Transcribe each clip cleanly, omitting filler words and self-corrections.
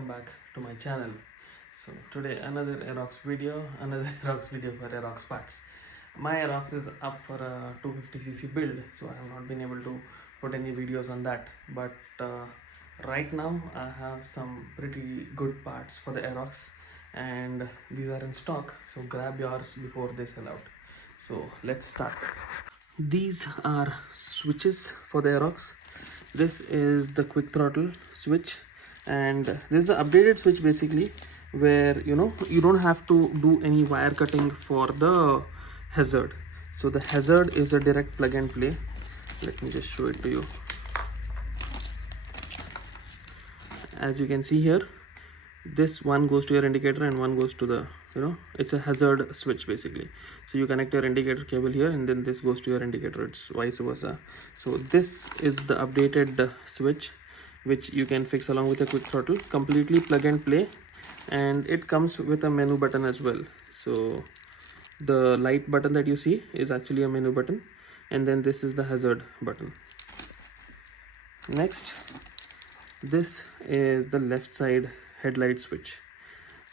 welcome back to my channel. So today another Aerox video for Aerox parts. My Aerox is up for a 250cc build, so I have not been able to put any videos on that, but right now I have some pretty good parts for the Aerox and these are in stock, so grab yours before they sell out. So let's start. These are switches for the Aerox. This is the quick throttle switch, and this is the updated switch basically, where you don't have to do any wire cutting for the hazard. So the hazard is a direct plug and play. Let me just show it to you. As you can see here, this one goes to your indicator and one goes to the it's a hazard switch basically. So you connect your indicator cable here and then this goes to your indicator, it's vice versa. So this is the updated switch which you can fix along with a quick throttle, completely plug and play, and it comes with a menu button as well. So the light button that you see is actually a menu button, and then this is the hazard button. Next, this is the left side headlight switch.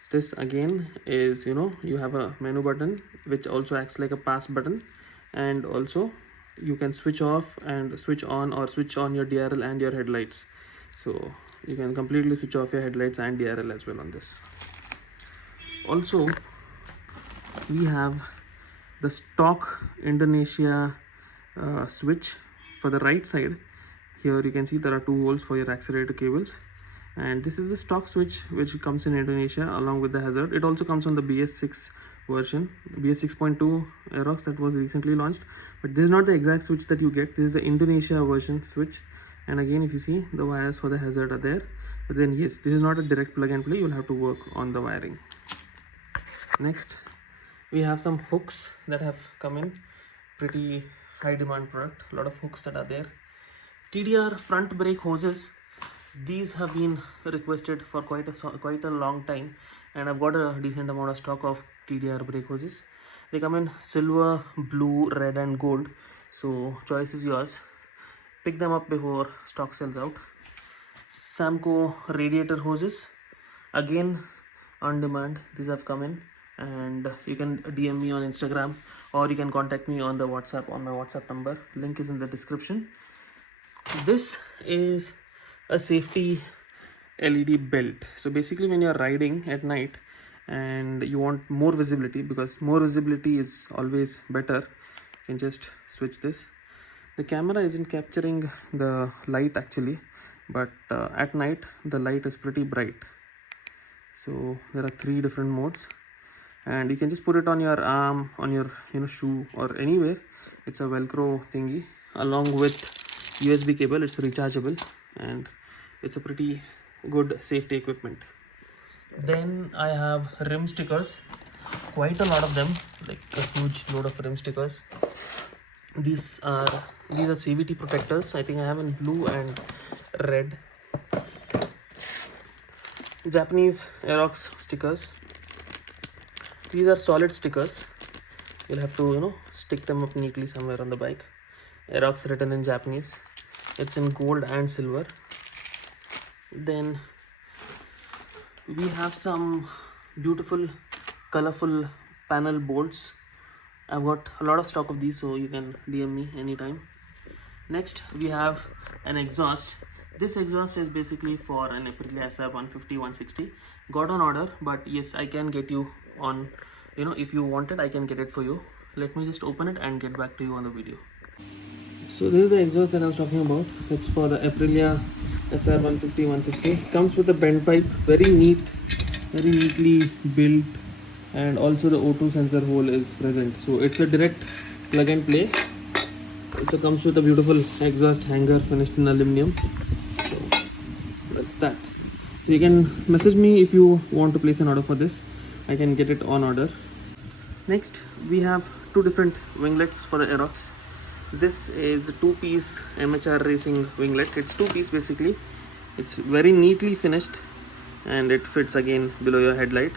This again is you have a menu button which also acts like a pass button, and also you can switch off and switch on, or switch on your DRL and your headlights. So you can completely switch off your headlights and DRL as well on this. Also we have the stock Indonesia switch for the right side. Here you can see there are two holes for your accelerator cables, and this is the stock switch which comes in Indonesia along with the hazard. It also comes on the BS6 version, BS 6.2 Aerox that was recently launched, but this is not the exact switch that you get. This is the Indonesia version switch, and again if you see, the wires for the hazard are there, but then yes, this is not a direct plug and play, you'll have to work on the wiring. Next, we have some hooks that have come in, pretty high demand product, a lot of hooks that are there. TDR front brake hoses, these have been requested for quite a long time, and I've got a decent amount of stock of TDR brake hoses. They come in silver, blue, red and gold, so choice is yours. Pick them up before stock sells out. Samco radiator hoses, again on demand, these have come in, and you can DM me on Instagram or you can contact me on the WhatsApp, on my WhatsApp number, link is in the description. This is a safety LED belt. So basically when you're riding at night and you want more visibility, because more visibility is always better, you can just switch this. The camera isn't capturing the light actually, but at night the light is pretty bright. So there are 3 different modes, and you can just put it on your arm, on your shoe or anywhere. It's a Velcro thingy along with USB cable. It's rechargeable and it's a pretty good safety equipment. Then I have rim stickers, quite a lot of them, like a huge load of rim stickers. These are CVT protectors. I think I have in blue and red. Japanese Aerox stickers. These are solid stickers. You'll have to stick them up neatly somewhere on the bike. Aerox written in Japanese. It's in gold and silver. Then we have some beautiful colorful panel bolts. I've got a lot of stock of these, so you can DM me anytime. Next we have an exhaust. This exhaust is basically for an Aprilia SR 150 160. Got on order, but yes, I can get you on, if you want it, I can get it for you. Let me just open it and get back to you on the video. So this is the exhaust that I was talking about. It's for the Aprilia SR 150 160. Comes with a bend pipe, very neatly built, and also the O2 sensor hole is present. So it's a direct plug and play. Also comes with a beautiful exhaust hanger finished in aluminum. So that's that. You can message me if you want to place an order for this. I can get it on order. Next we have 2 different winglets for the Aerox. This is the 2-piece MHR Racing winglet. It's 2-piece basically. It's very neatly finished and it fits again below your headlight.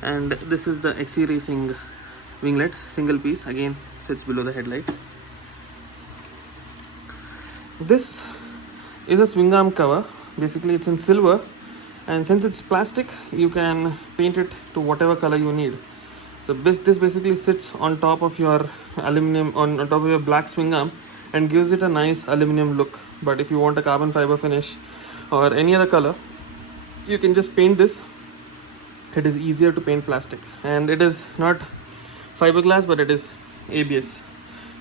And this is the XC Racing winglet, single piece, again sits below the headlight. This is a swing arm cover. Basically it's in silver And since it's plastic, you can paint it to whatever color you need. So this basically sits on top of your aluminum, on top of your black swing arm, and gives it a nice aluminum look. But if you want a carbon fiber finish or any other color, you can just paint this. It is easier to paint plastic, and it is not fiberglass, but it is ABS.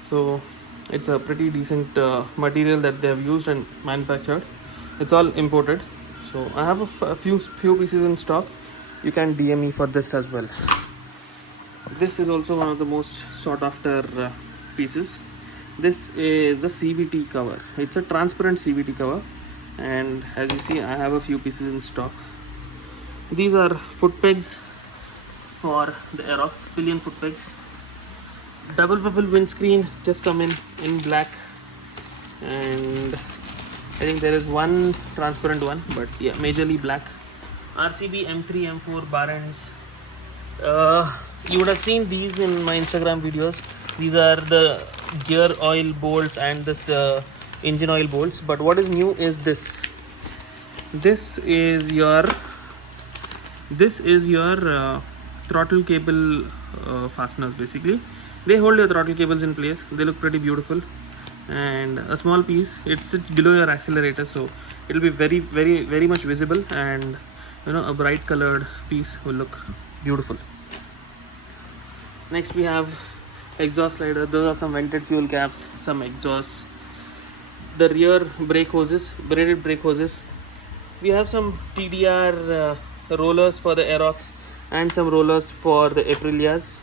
So it's a pretty decent material that they have used and manufactured. It's all imported. So I have a few pieces in stock. You can DM me for this as well. This is also one of the most sought after pieces. This is the CVT cover. It's a transparent CVT cover, and as you see, I have a few pieces in stock. These are foot pegs for the Aerox, pillion foot pegs. Double bubble windscreen just come in black, and I think there is one transparent one, but yeah, majorly black. RCB M3 M4 bar ends. You would have seen these in my Instagram videos. These are the gear oil bolts and this engine oil bolts. But what is new is this. This is your throttle cable fasteners. Basically, they hold your throttle cables in place. They look pretty beautiful, and a small piece. It sits below your accelerator, so it will be very much visible, and a bright colored piece will look beautiful. Next we have exhaust slider. Those are some vented fuel caps, some exhausts, the rear brake hoses, braided brake hoses. We have some TDR rollers for the Aerox and some rollers for the Aprilias.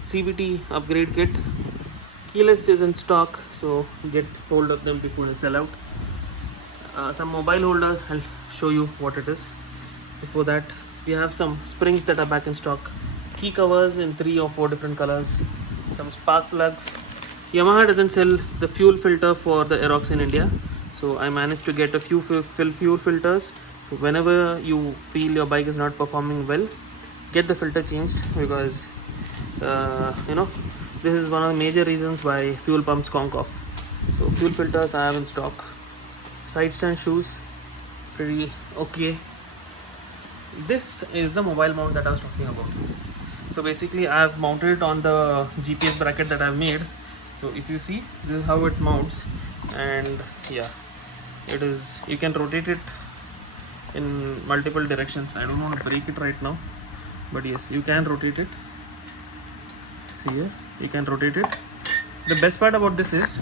CVT upgrade kit. Keyless is in stock, so get hold of them before they sell out. Some mobile holders, I'll show you what it is. Before that, we have some springs that are back in stock. Key covers in 3 or 4 different colors. Some spark plugs. Yamaha doesn't sell the fuel filter for the Aerox in India, so I managed to get a few fuel filters. So whenever you feel your bike is not performing well, get the filter changed, because this is one of the major reasons why fuel pumps conk off. So fuel filters I have in stock. Side stand shoes, pretty okay. This is the mobile mount that I was talking about. So basically I have mounted it on the GPS bracket that I've made. So if you see, this is how it mounts, and yeah, it is, you can rotate it in multiple directions. I don't want to break it right now, but yes, you can rotate it. See here, you can rotate it. The best part about this is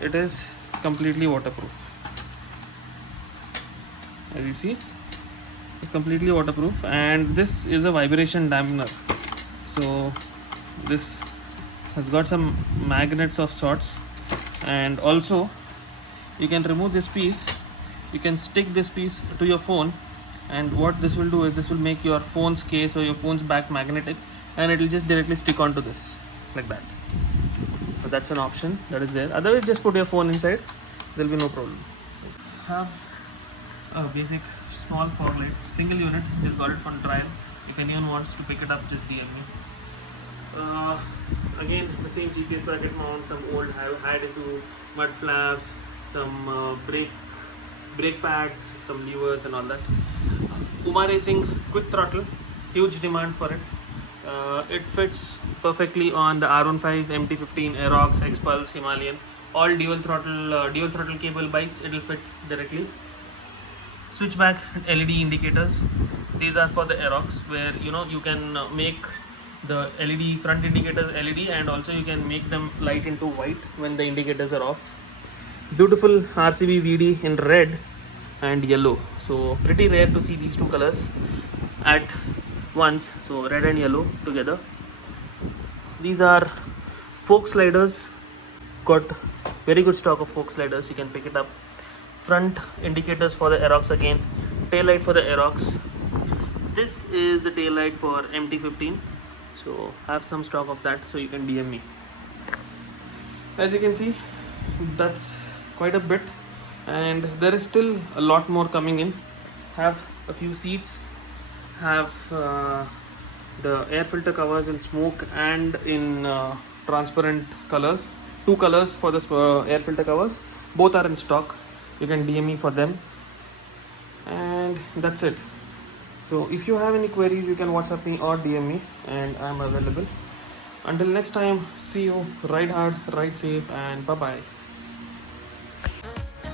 it is completely waterproof. As you see, it's completely waterproof, and this is a vibration dampener. So this has got some magnets of sorts, and also you can remove this piece. You can stick this piece to your phone, and what this will do is this will make your phone's case or your phone's back magnetic, and it will just directly stick onto this like that. So that's an option that is there. Otherwise, just put your phone inside, there will be no problem. Have a basic small fog light, single unit, just got it from trial. If anyone wants to pick it up, just DM me. Again, the same GPS bracket mount, some old Hayabusa mud flaps, some brake pads, some levers and all that. Puma Racing quick throttle, huge demand for it. It fits perfectly on the R15, MT15, Aerox, X-Pulse, Himalayan, all dual throttle cable bikes. It will fit directly. Switchback LED indicators. These are for the Aerox, where you can make the LED front indicators LED, and also you can make them light into white when the indicators are off. Beautiful RCB VD in red and yellow. So pretty rare to see these two colors at once. So red and yellow together. These are fork sliders. Got very good stock of fork sliders. You can pick it up. Front indicators for the Aerox again. Tail light for the Aerox. This is the tail light for MT15. So I have some stock of that, so you can DM me. As you can see, that's quite a bit, and there is still a lot more coming in. Have a few seats, have the air filter covers in smoke and in transparent colors. 2 colors for the air filter covers. Both are in stock. You can DM me for them. And that's it. So if you have any queries, you can WhatsApp me or DM me, and I'm available. Until next time, see you. Ride hard, ride safe, and bye bye.